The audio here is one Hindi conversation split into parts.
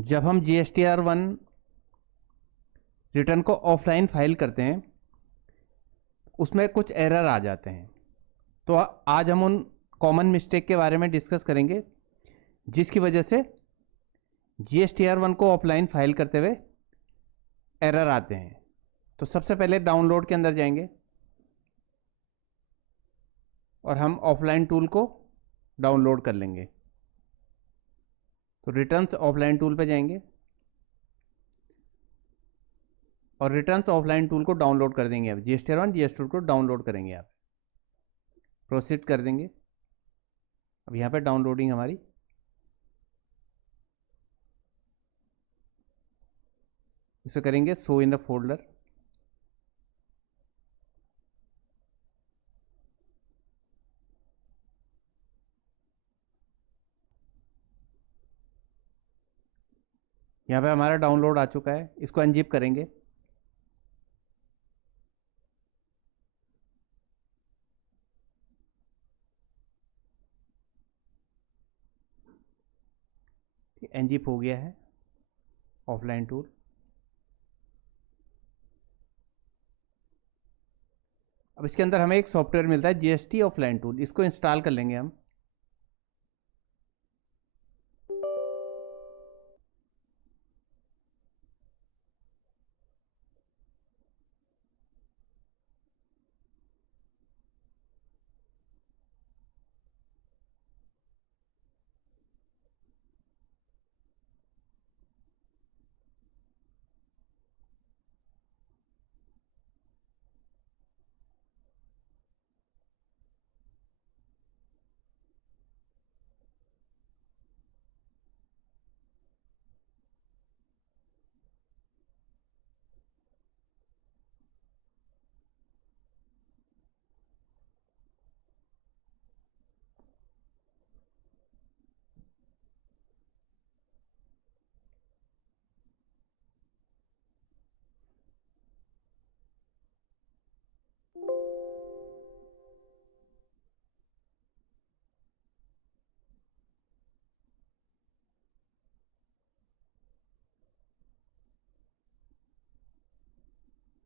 जब हम GSTR1 रिटर्न को ऑफलाइन फाइल करते हैं उसमें कुछ एरर आ जाते हैं। तो आज हम उन कॉमन मिस्टेक के बारे में डिस्कस करेंगे जिसकी वजह से GSTR1 को ऑफलाइन फाइल करते हुए एरर आते हैं। तो सबसे पहले डाउनलोड के अंदर जाएंगे और हम ऑफलाइन टूल को डाउनलोड कर लेंगे। तो रिटर्न्स ऑफलाइन टूल पे जाएंगे और रिटर्न्स ऑफलाइन टूल को डाउनलोड कर देंगे। अब GSTR1 GS2 को डाउनलोड करेंगे। आप प्रोसीड कर देंगे। अब यहाँ पे डाउनलोडिंग हमारी इसे करेंगे शो इन द फोल्डर। यहाँ पे हमारा डाउनलोड आ चुका है, इसको अनजिप करेंगे। अनजिप हो गया है ऑफलाइन टूल। अब इसके अंदर हमें एक सॉफ्टवेयर मिलता है GST ऑफलाइन टूल, इसको इंस्टॉल कर लेंगे हम।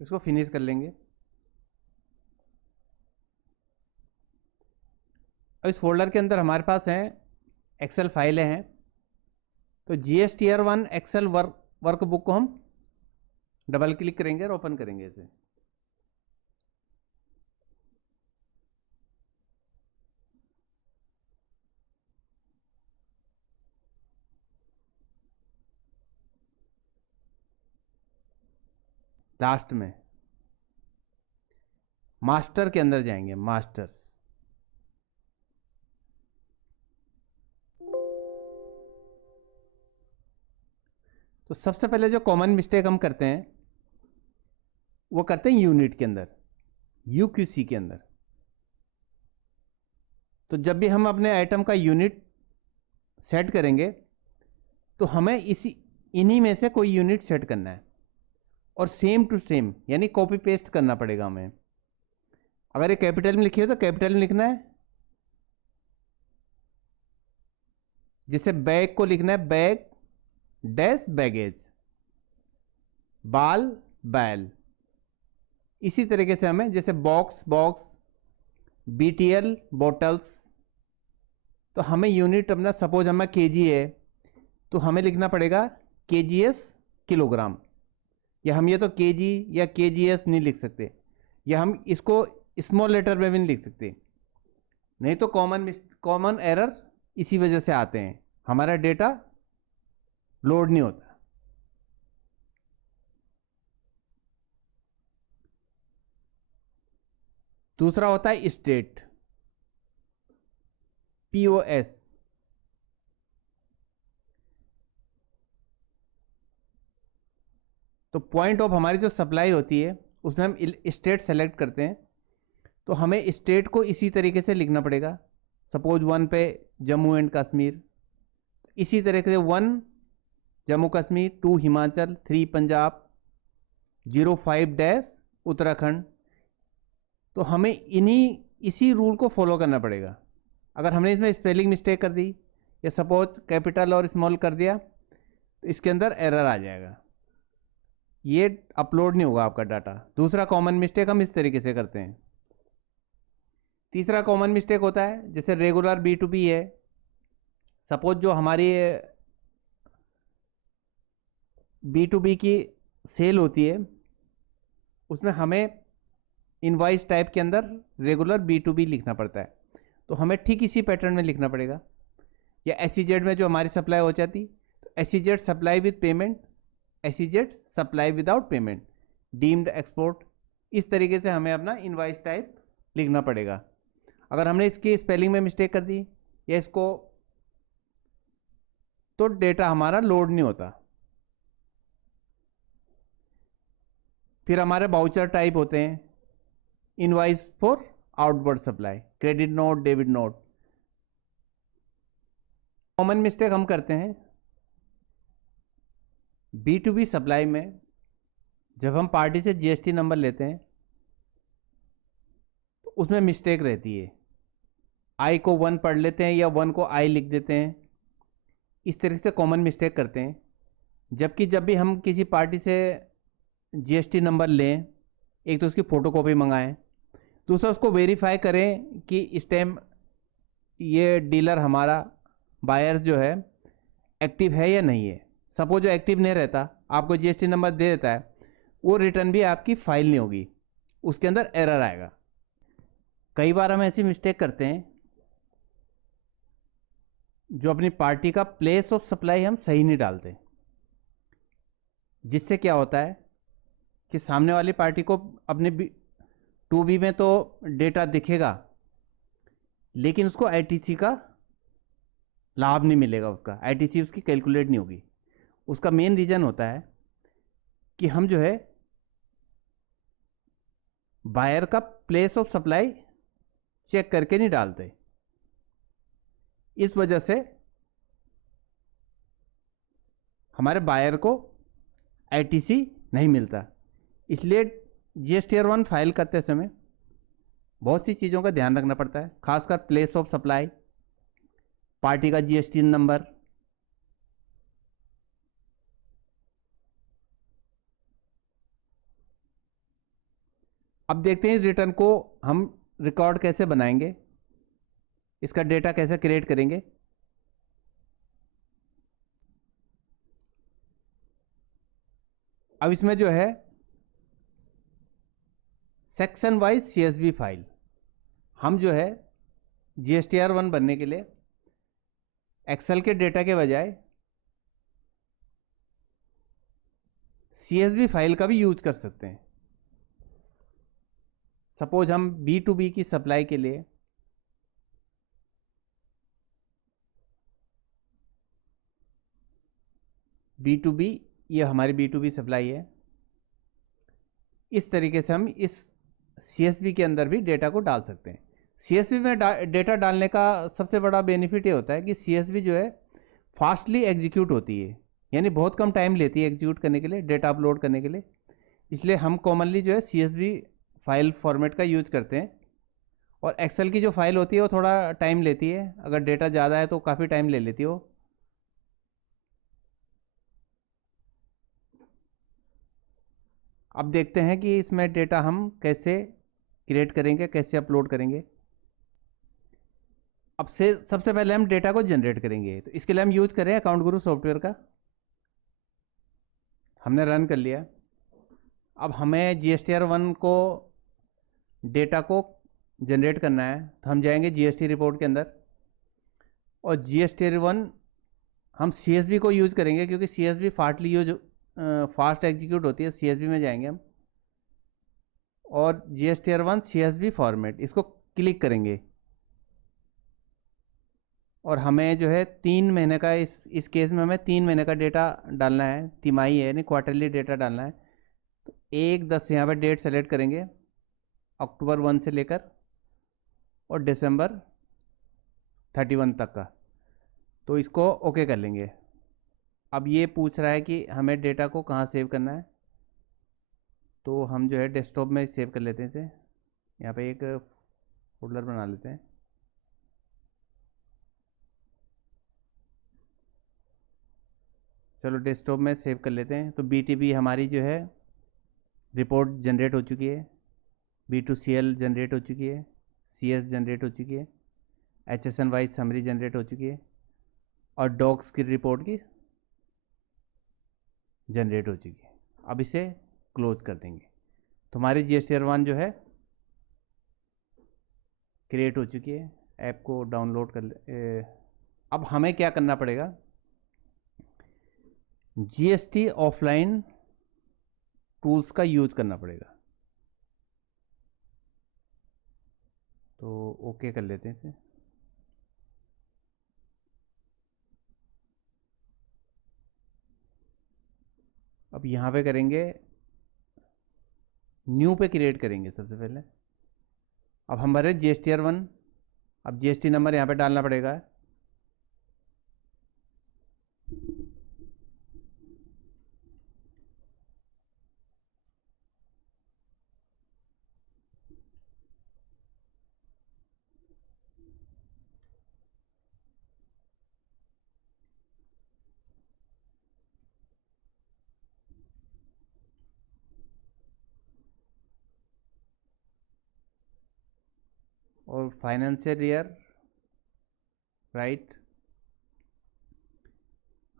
इसको फिनिश कर लेंगे। अब इस फोल्डर के अंदर हमारे पास हैं एक्सेल फाइलें हैं। तो GSTR1 एक्सेल वर्कबुक को हम डबल क्लिक करेंगे और ओपन करेंगे इसे। लास्ट में मास्टर के अंदर जाएंगे, मास्टर। तो सबसे पहले जो कॉमन मिस्टेक हम करते हैं वो करते हैं यूनिट के अंदर, UQC के अंदर। तो जब भी हम अपने आइटम का यूनिट सेट करेंगे तो हमें इन्हीं में से कोई यूनिट सेट करना है और सेम टू सेम यानी कॉपी पेस्ट करना पड़ेगा हमें। अगर ये कैपिटल में लिखी हो तो कैपिटल में लिखना है, जैसे बैग को लिखना है बैग डैश बैगेज, बाल बैल। इसी तरीके से हमें जैसे बॉक्स बॉक्स, BTL बॉटल्स। तो हमें यूनिट अपना सपोज हमें KG है तो हमें लिखना पड़ेगा KGS किलोग्राम, या हम ये तो KG या KGS नहीं लिख सकते, या हम इसको स्मॉल लेटर में भी नहीं लिख सकते। नहीं तो कॉमन एरर इसी वजह से आते हैं, हमारा डेटा लोड नहीं होता। दूसरा होता है स्टेट, POS। तो पॉइंट ऑफ हमारी जो सप्लाई होती है उसमें हम स्टेट सेलेक्ट करते हैं। तो हमें स्टेट को इसी तरीके से लिखना पड़ेगा। सपोज 1 पे जम्मू एंड कश्मीर, इसी तरीके से 1 जम्मू कश्मीर, 2 हिमाचल, 3 पंजाब, 05 डैश उत्तराखंड। तो हमें इसी रूल को फॉलो करना पड़ेगा। अगर हमने इसमें स्पेलिंग मिस्टेक कर दी या सपोज कैपिटल और स्मॉल कर दिया तो इसके अंदर एरर आ जाएगा, ये अपलोड नहीं होगा आपका डाटा। दूसरा कॉमन मिस्टेक हम इस तरीके से करते हैं। तीसरा कॉमन मिस्टेक होता है जैसे रेगुलर B2B है, सपोज जो हमारी B2B की सेल होती है उसमें हमें इनवॉइस टाइप के अंदर रेगुलर B2B लिखना पड़ता है, तो हमें ठीक इसी पैटर्न में लिखना पड़ेगा। या SEZ में जो हमारी सप्लाई हो जाती, तो SEZ supply with payment, SEZ supply without payment, deemed export, इस तरीके से हमें अपना इनवॉइस टाइप लिखना पड़ेगा। अगर हमने इसकी स्पेलिंग में मिस्टेक कर दी या इसको, तो डेटा हमारा लोड नहीं होता। फिर हमारे बाउचर टाइप होते हैं, invoice for outward supply, credit note, debit note. Common mistake हम करते हैं B2B सप्लाई में, जब हम पार्टी से GST नंबर लेते हैं तो उसमें मिस्टेक रहती है, आई को 1 पढ़ लेते हैं या 1 को आई लिख देते हैं, इस तरीके से कॉमन मिस्टेक करते हैं। जबकि जब भी हम किसी पार्टी से GST नंबर लें, एक तो उसकी फ़ोटोकॉपी मंगाएं, दूसरा उसको वेरीफाई करें कि इस टाइम ये डीलर हमारा बायर्स जो है एक्टिव है या नहीं है। सपोज जो एक्टिव नहीं रहता, आपको GST नंबर दे देता है, वो रिटर्न भी आपकी फाइल नहीं होगी, उसके अंदर एरर आएगा। कई बार हम ऐसी मिस्टेक करते हैं जो अपनी पार्टी का प्लेस ऑफ सप्लाई हम सही नहीं डालते, जिससे क्या होता है कि सामने वाली पार्टी को अपने 2B में तो डेटा दिखेगा लेकिन उसको ITC का लाभ नहीं मिलेगा, उसका ITC उसकी कैलकुलेट नहीं होगी। उसका मेन रीजन होता है कि हम जो है बायर का प्लेस ऑफ सप्लाई चेक करके नहीं डालते, इस वजह से हमारे बायर को ITC नहीं मिलता। इसलिए GSTR1 फाइल करते समय बहुत सी चीज़ों का ध्यान रखना पड़ता है, खासकर प्लेस ऑफ सप्लाई, पार्टी का GST नंबर। अब देखते हैं रिटर्न को हम रिकॉर्ड कैसे बनाएंगे, इसका डेटा कैसे क्रिएट करेंगे। अब इसमें जो है सेक्शन वाइज CSV फाइल, हम जो है GSTR1 बनने के लिए एक्सेल के डेटा के बजाय CSV फाइल का भी यूज कर सकते हैं। सपोज हम B2B की सप्लाई के लिए B2B, ये हमारी B2B सप्लाई है, इस तरीके से हम इस CSV के अंदर भी डेटा को डाल सकते हैं। CSV में डेटा डालने का सबसे बड़ा बेनिफिट ये होता है कि CSV जो है फास्टली एग्जीक्यूट होती है, यानी बहुत कम टाइम लेती है एग्जीक्यूट करने के लिए, डेटा अपलोड करने के लिए। इसलिए हम कॉमनली जो है CSV फाइल फॉर्मेट का यूज करते हैं। और एक्सेल की जो फाइल होती है वो थोड़ा टाइम लेती है, अगर डेटा ज़्यादा है तो काफ़ी टाइम ले लेती है वो। अब देखते हैं कि इसमें डेटा हम कैसे क्रिएट करेंगे, कैसे अपलोड करेंगे। अब से सबसे पहले हम डेटा को जनरेट करेंगे, तो इसके लिए हम यूज करें अकाउंट गुरु सॉफ्टवेयर का। हमने रन कर लिया। अब हमें GSTR1 को डेटा को जनरेट करना है, तो हम जाएंगे GST रिपोर्ट के अंदर और GSTR1 हम CSV को यूज़ करेंगे क्योंकि CSV फास्ट एग्जीक्यूट होती है। CSV में जाएंगे हम और GSTR1 CSV फॉर्मेट, इसको क्लिक करेंगे और हमें जो है 3 महीने का, इस केस में हमें 3 महीने का डेटा डालना है, तिमाही है यानी क्वार्टरली डेटा डालना है। तो 1/10 यहाँ पर डेट सेलेक्ट करेंगे, अक्टूबर 1 से लेकर और दिसंबर 31 तक का, तो इसको ओके कर लेंगे। अब ये पूछ रहा है कि हमें डेटा को कहाँ सेव करना है, तो हम जो है डेस्कटॉप में सेव कर लेते हैं इसे। यहाँ पे एक फोल्डर बना लेते हैं। चलो डेस्कटॉप में सेव कर लेते हैं। तो BTB हमारी जो है रिपोर्ट जनरेट हो चुकी है, B2CL जनरेट हो चुकी है, CS जनरेट हो चुकी है, HSN वाइज समरी जनरेट हो चुकी है और डॉक्स की रिपोर्ट की जनरेट हो चुकी है। अब इसे क्लोज कर देंगे। तो हमारी GSTR1 जो है क्रिएट हो चुकी है। ऐप को डाउनलोड कर ले। अब हमें क्या करना पड़ेगा, GST ऑफलाइन टूल्स का यूज करना पड़ेगा। तो ओके कर लेते हैं इसे। अब यहाँ पे करेंगे, न्यू पे क्रिएट करेंगे सबसे पहले। अब हमारे GSTR1, अब GST नंबर यहाँ पे डालना पड़ेगा। और फाइनेंशियल ईयर, राइट,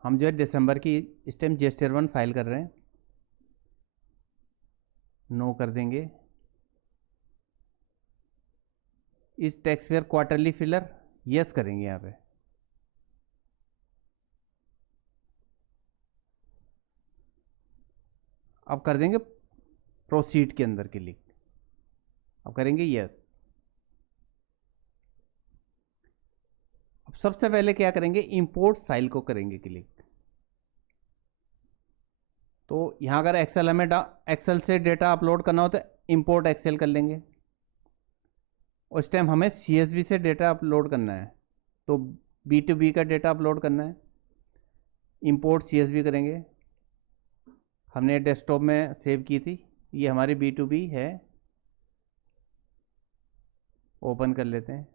हम जो है दिसंबर की इस टाइम GSTR1 फाइल कर रहे हैं, नो कर देंगे। इस tax payer quarterly filler, yes करेंगे यहाँ पे। अब कर देंगे प्रोसीड के अंदर क्लिक, अब करेंगे यस। अब सबसे पहले क्या करेंगे, इंपोर्ट फाइल को करेंगे क्लिक। तो यहाँ अगर एक्सेल हमें एक्सेल से डेटा अपलोड करना हो तो इंपोर्ट एक्सेल कर लेंगे। उस टाइम हमें CSV से डेटा अपलोड करना है, तो B2B का डेटा अपलोड करना है, इंपोर्ट CSV करेंगे। हमने डेस्कटॉप में सेव की थी, ये हमारी B2B है, ओपन कर लेते हैं,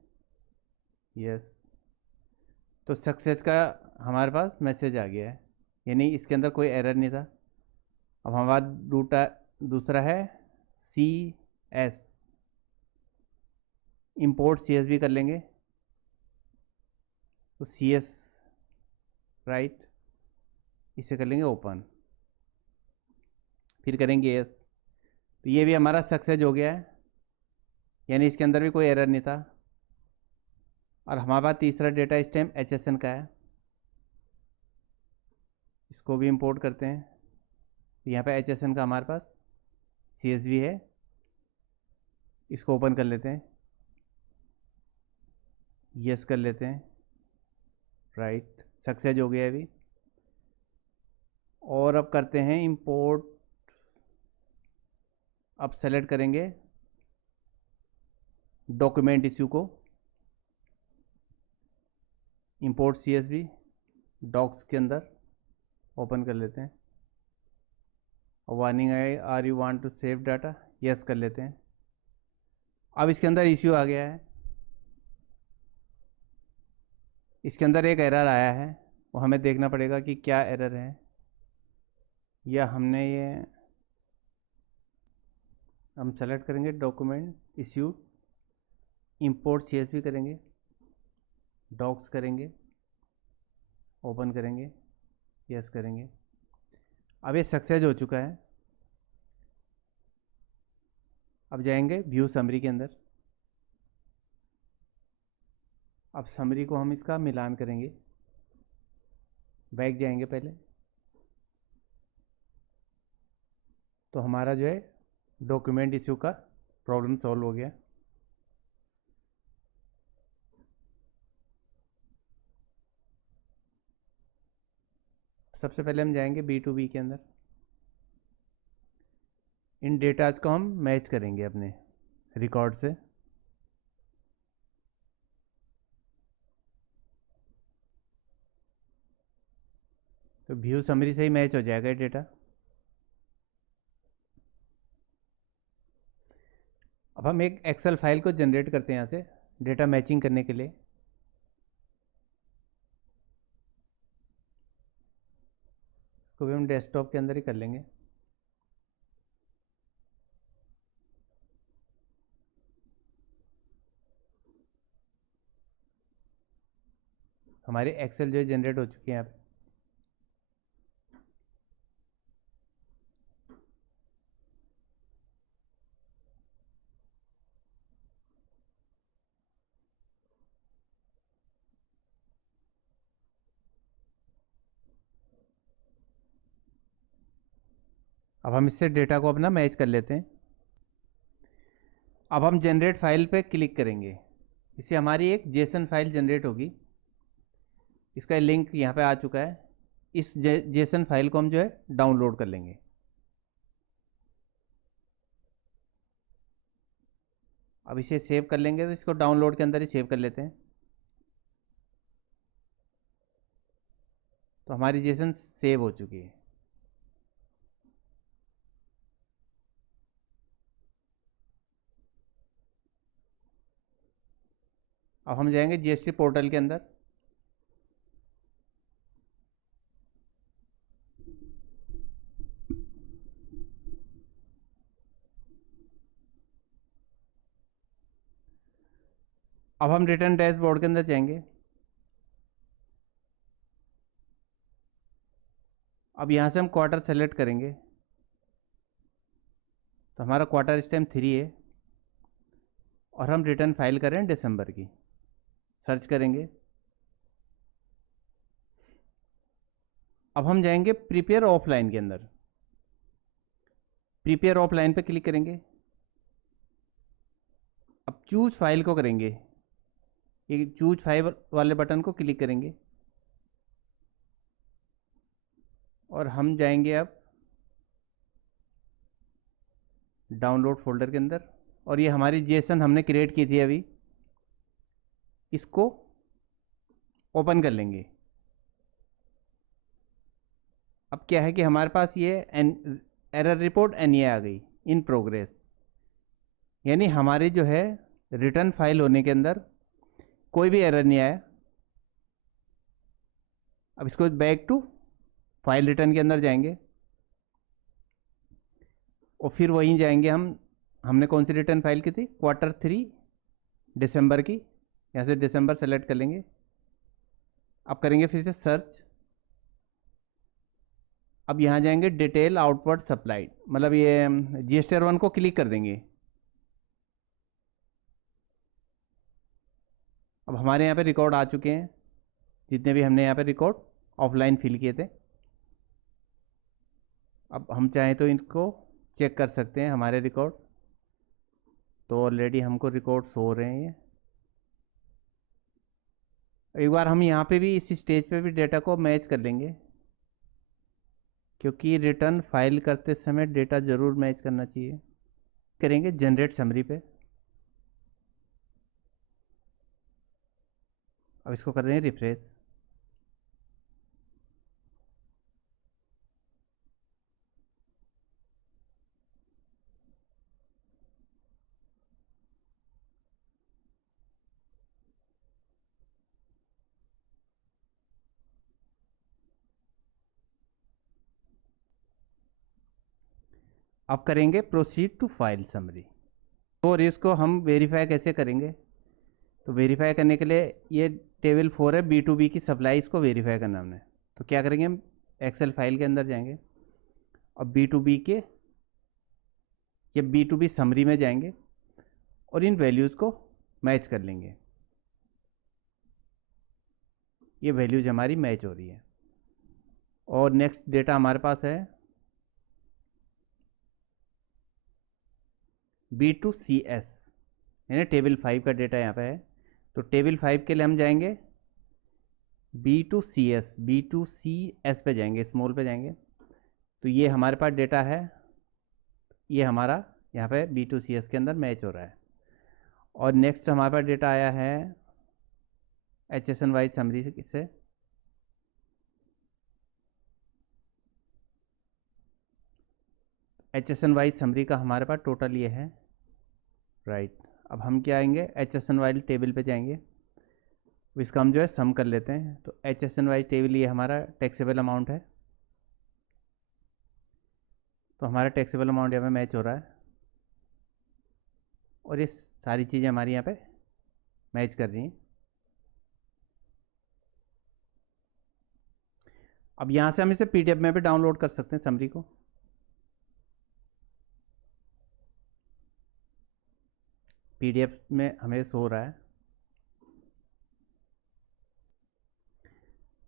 यस। तो सक्सेस का हमारे पास मैसेज आ गया है, यानी इसके अंदर कोई एरर नहीं था। अब हमारा दूसरा है CS, इंपोर्ट CSV कर लेंगे। तो CS, राइट, इसे कर लेंगे ओपन, फिर करेंगे यस। तो ये भी हमारा सक्सेस हो गया है, यानी इसके अंदर भी कोई एरर नहीं था। और हमारे पास तीसरा डेटा इस टाइम HSN का है, इसको भी इंपोर्ट करते हैं। तो यहाँ पे HSN का हमारे पास CSV है, इसको ओपन कर लेते हैं, यस कर लेते हैं, राइट, सक्सेस हो गया अभी। और अब करते हैं इंपोर्ट, अब सेलेक्ट करेंगे डॉक्यूमेंट इश्यू को, इंपोर्ट CSV डॉक्स के अंदर ओपन कर लेते हैं। वार्निंग आए, are you want to save data, yes कर लेते हैं। अब इसके अंदर इश्यू आ गया है, इसके अंदर एक एरर आया है, वो हमें देखना पड़ेगा कि क्या एरर है, या हमने ये, हम सेलेक्ट करेंगे डॉक्यूमेंट इश्यूड, इंपोर्ट CSV करेंगे, डॉक्स करेंगे, ओपन करेंगे, यस करेंगे। अब ये सक्सेस हो चुका है। अब जाएंगे व्यू समरी के अंदर, अब समरी को हम इसका मिलान करेंगे, बैक जाएंगे पहले। तो हमारा जो है डॉक्यूमेंट इश्यू का प्रॉब्लम सॉल्व हो गया। सबसे पहले हम जाएंगे B2B के अंदर, इन डेटाज को हम मैच करेंगे अपने रिकॉर्ड से। तो व्यू समरी से ही मैच हो जाएगा डेटा। अब हम एक एक्सेल फाइल को जनरेट करते हैं यहाँ से डेटा मैचिंग करने के लिए। इसको भी हम डेस्कटॉप के अंदर ही कर लेंगे। हमारी एक्सेल जो है जनरेट हो चुकी है यहाँ पे। अब हम इससे डेटा को अपना मैच कर लेते हैं। अब हम जनरेट फाइल पे क्लिक करेंगे, इससे हमारी एक जेसन फाइल जनरेट होगी। इसका लिंक यहाँ पे आ चुका है। इस जेसन फाइल को हम जो है डाउनलोड कर लेंगे। अब इसे सेव कर लेंगे, तो इसको डाउनलोड के अंदर ही सेव कर लेते हैं। तो हमारी जेसन सेव हो चुकी है। अब हम जाएंगे जीएसटी पोर्टल के अंदर। अब हम रिटर्न डैशबोर्ड के अंदर जाएंगे। अब यहाँ से हम क्वार्टर सेलेक्ट करेंगे, तो हमारा क्वार्टर इस टाइम 3 है और हम रिटर्न फाइल करें दिसंबर की। सर्च करेंगे। अब हम जाएंगे प्रिपेयर ऑफलाइन के अंदर। प्रिपेयर ऑफलाइन पे क्लिक करेंगे। अब चूज फाइल को करेंगे, ये चूज फाइल वाले बटन को क्लिक करेंगे और हम जाएंगे अब डाउनलोड फोल्डर के अंदर। और ये हमारी जेसन हमने क्रिएट की थी अभी, इसको ओपन कर लेंगे। अब क्या है कि हमारे पास ये एरर रिपोर्ट एनए आ गई, इन प्रोग्रेस, यानी हमारी जो है रिटर्न फाइल होने के अंदर कोई भी एरर नहीं आया। अब इसको बैक टू फाइल रिटर्न के अंदर जाएंगे और फिर वहीं जाएंगे हम। हमने कौन सी रिटर्न फाइल की थी? Q3 दिसंबर की। यहाँ से दिसंबर सेलेक्ट कर लेंगे। अब करेंगे फिर से सर्च। अब यहाँ जाएंगे डिटेल आउटवर्ड सप्लाइड, मतलब ये GSTR1 को क्लिक कर देंगे। अब हमारे यहाँ पे रिकॉर्ड आ चुके हैं, जितने भी हमने यहाँ पे रिकॉर्ड ऑफलाइन फिल किए थे। अब हम चाहें तो इनको चेक कर सकते हैं हमारे रिकॉर्ड। तो ऑलरेडी हमको रिकॉर्ड हो रहे हैं। एक बार हम यहाँ पे भी इस स्टेज पे भी डेटा को मैच कर लेंगे, क्योंकि रिटर्न फाइल करते समय डेटा ज़रूर मैच करना चाहिए। करेंगे जनरेट समरी पे। अब इसको कर रहे हैं रिफ्रेश। अब करेंगे प्रोसीड टू फाइल समरी। और इसको हम वेरीफाई कैसे करेंगे? तो वेरीफाई करने के लिए ये टेबल 4 है, B2B की सप्लाई, इसको वेरीफाई करना हमने। तो क्या करेंगे, हम एक्सेल फाइल के अंदर जाएंगे और B2B के ये B2B समरी में जाएंगे और इन वैल्यूज़ को मैच कर लेंगे। ये वैल्यूज हमारी मैच हो रही है। और नेक्स्ट डेटा हमारे पास है B2CS, यानी टेबल 5 का डेटा यहाँ पे है। तो टेबल 5 के लिए हम जाएंगे B2CS पे जाएंगे, स्मॉल पे जाएंगे। तो ये हमारे पास डेटा है, ये हमारा यहाँ पे B2CS के अंदर मैच हो रहा है। और नेक्स्ट हमारे पास डेटा आया है HSN-वाइज समरी से। HSN-वाइज समरी का हमारे पास टोटल ये है, राइट। अब हम क्या आएंगे, HSN-वाइज टेबल पे जाएंगे, इसका हम जो है सम कर लेते हैं। तो HSN-वाइज टेबल ये हमारा टैक्सेबल अमाउंट है। तो हमारा टैक्सेबल अमाउंट यहाँ पे मैच हो रहा है और ये सारी चीज़ें हमारी यहाँ पे मैच कर रही हैं। अब यहाँ से हम इसे पीडीएफ में भी डाउनलोड कर सकते हैं समरी को। पीडीएफ में हमें शो हो रहा है।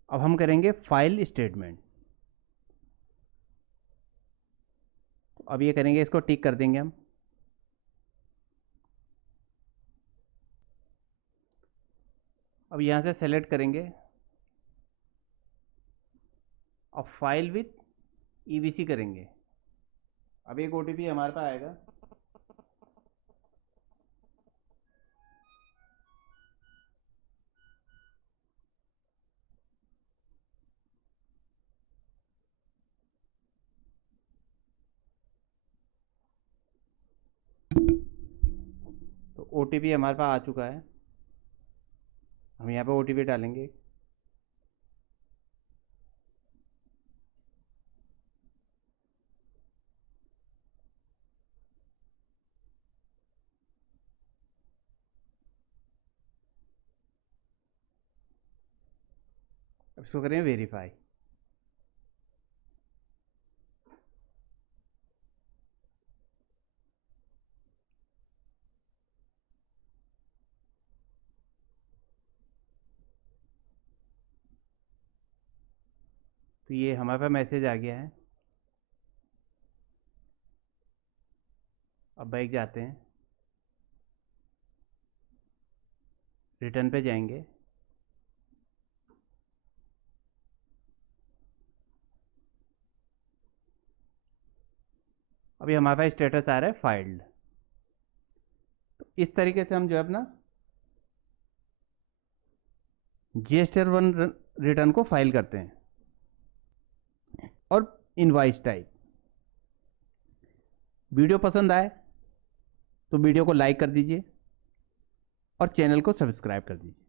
अब हम करेंगे फाइल स्टेटमेंट। अब ये करेंगे, इसको टिक कर देंगे हम। अब यहाँ से सेलेक्ट करेंगे, अब फाइल विथ ईवीसी करेंगे। अब एक ओटीपी हमारे पास आएगा, तो ओटीपी हमारे पास आ चुका है। हम यहाँ पे ओटीपी डालेंगे। अब इसको करें वेरीफाई। तो ये हमारे पास मैसेज आ गया है। अब बैक जाते हैं, रिटर्न पे जाएंगे। अभी हमारे पास स्टेटस आ रहा है फाइल्ड। तो इस तरीके से हम जो है अपना GST-1 रिटर्न को फाइल करते हैं। और इनवॉइस टाइप। वीडियो पसंद आए तो वीडियो को लाइक कर दीजिए और चैनल को सब्सक्राइब कर दीजिए।